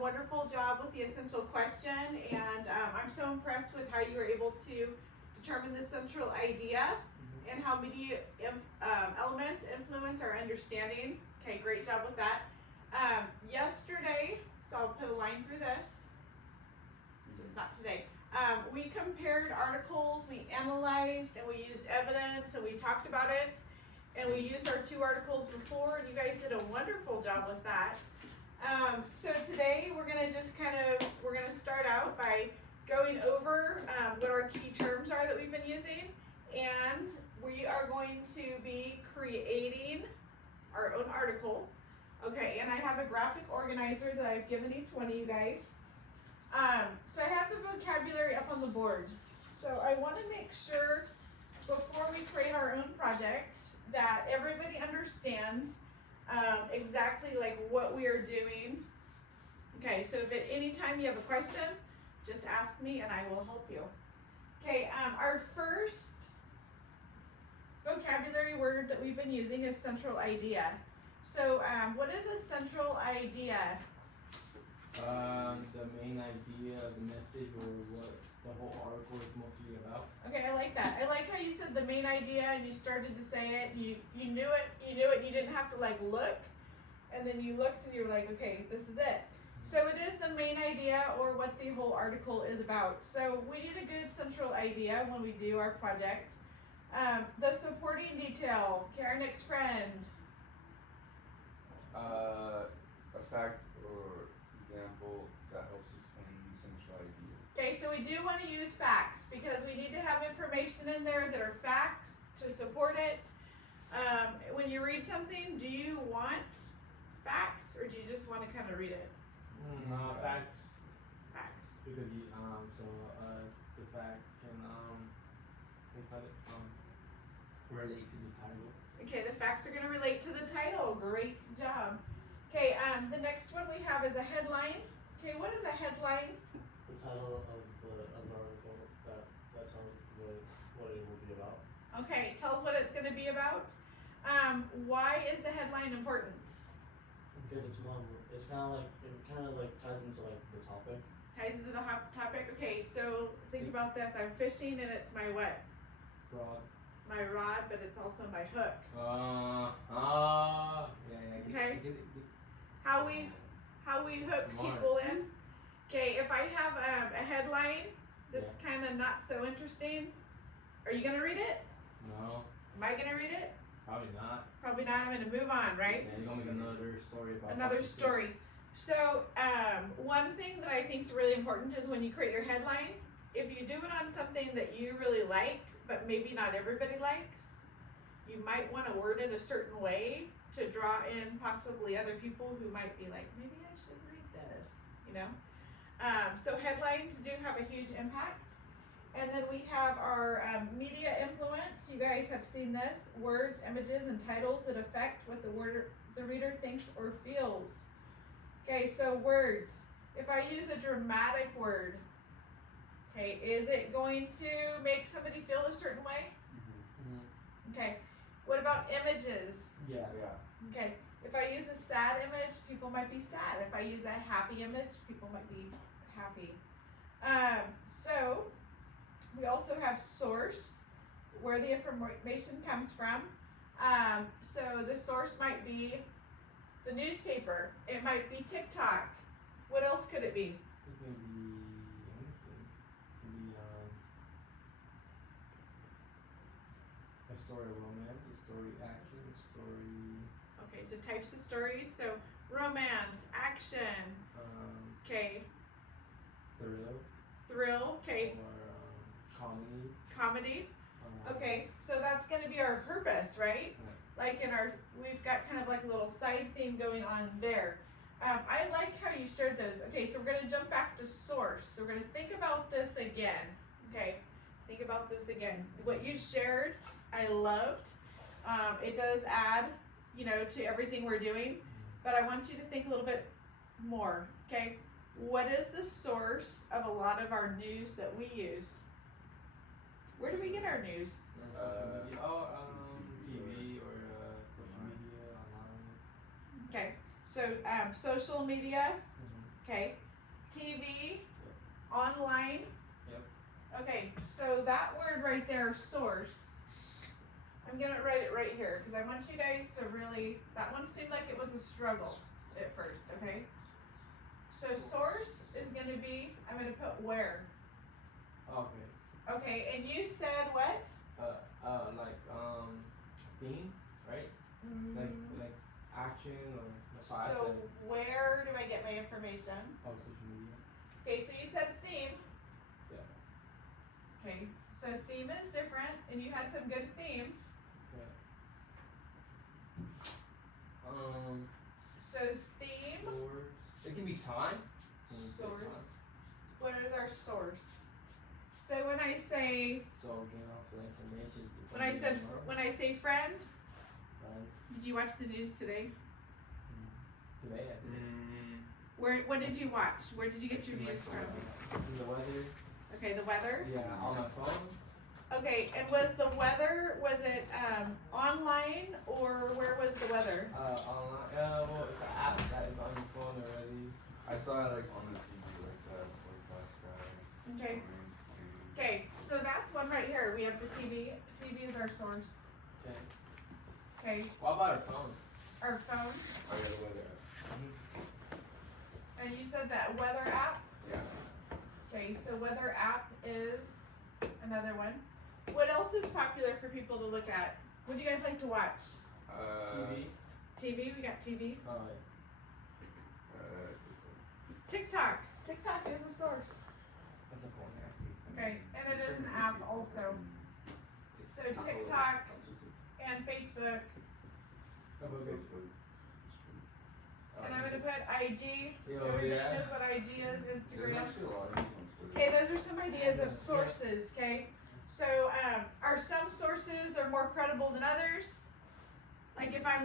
wonderful job with the essential question, and I'm so impressed with how you were able to determine the central idea and how media elements influence our understanding. Okay, great job with that. Yesterday, so I'll put a line through this, so it's not today. We compared articles, we analyzed, and we used evidence, and we talked about it, and we used our 2 articles before, and you guys did a wonderful job with that. So today we're gonna just we're gonna start out by going over what our key terms are that we've been using, and we are going to be creating our own article. Okay, and I have a graphic organizer that I've given each one of you guys. So I have the vocabulary up on the board. So I want to make sure before we create our own project that everybody understands exactly like what we are doing. Okay, so if at any time you have a question, just ask me and I will help you. Okay, our first vocabulary word that we've been using is central idea. So what is a central idea? The main idea of the message, or what the whole article is mostly about. Okay, I like that. I like how you said the main idea and you started to say it, and you knew it, you didn't have to like look, and then you looked and you were like, okay, this is it. So it is the main idea, or what the whole article is about. So we need a good central idea when we do our project. The supporting detail. Okay, our next friend. A fact or example that helps explain the central idea. Okay, so we do want to use facts because we need to have information in there that are facts to support it. When you read something, do you want facts or do you just want to kind of read it? Facts. Facts. Because the facts can relate to the title. Okay, the facts are going to relate to the title. Great job. Okay, the next one we have is a headline. Okay, what is a headline? The title of the article that tells what it will be about. Okay, tell us what it's going to be about. Why is the headline important? Because it's kind of like ties into like the topic. Ties into the hot topic. Okay, so think about this. I'm fishing and it's my what? Rod. My rod, but it's also my hook. Yeah. Okay. Get it. How we hook Smart. people in. Okay, if I have a headline that's kind of not so interesting, are you gonna read it? No. Am I gonna read it? Probably not. Probably not. I'm gonna move on, right? Yeah, you're gonna make another story about Another story. So one thing that I think is really important is when you create your headline, if you do it on something that you really like, but maybe not everybody likes, you might want to word it a certain way to draw in possibly other people who might be like, maybe I should read this, you know? So headlines do have a huge impact. And then we have our media influence. You guys have seen this. Words, images, and titles that affect what the reader thinks or feels. Okay, so words. If I use a dramatic word, okay, is it going to make somebody feel a certain way? Okay. What about images? Yeah. Okay. If I use a sad image, people might be sad. If I use a happy image, people might be happy. So we also have source, where the information comes from. So the source might be the newspaper. It might be TikTok. What else could it be? It can be anything. It can be a story of romance, a story action, a story. Okay, so types of stories. So romance, action. Okay. Thrill. Okay. Or comedy. Comedy. Okay, so that's going to be our purpose, right? Like we've got kind of like a little side theme going on there. I like how you shared those. Okay, so we're going to jump back to source. So we're going to think about this again. Okay, think about this again. What you shared, I loved. It does add, to everything we're doing. But I want you to think a little bit more. Okay, what is the source of a lot of our news that we use? Where do we get our news? TV or social media, online. Okay, so social media. okay? TV, online. Yep. Okay, so that word right there, source, I'm gonna write it right here, cause I want you guys to really, that one seemed like it was a struggle at first, okay? So source is gonna be, I'm gonna put where, Okay. okay, and you said what? Theme, right? Like action or class So and where do I get my information? social media. Okay, so you said theme. Yeah. Okay, so theme is different, and you had some good themes. Yeah. So theme, Source. It can be time. source. What is our source? So when I say, So again, also information. when I say friend, Right. did you watch the news today? Today I did. What did you watch? Where did you get your news from? See the weather. Okay, the weather. Yeah, on my phone. Okay, and was the weather, was it online or where was the weather? Online. Well, it's an app that is on your phone already. I saw it like on the TV, like that forecast sky. Okay. orange, green. Okay, so that's one right here. We have the TV. TV is our source. Okay. Okay, What about our phone? our phone. I got the weather. And you said that weather app. Yeah. Okay, so weather app is another one. What else is popular for people to look at? What do you guys like to watch? TV. TV. We got TV. Oh, TikTok. TikTok is a source. that's a phone app. Okay, and it is an app also. So TikTok and Facebook. How about Facebook. And I'm gonna put IG. Yo, Everybody yeah. knows what IG is. There's Instagram. actually a lot of these on Twitter. Okay, those are some ideas of sources, okay? So, are some sources are more credible than others? Like if I'm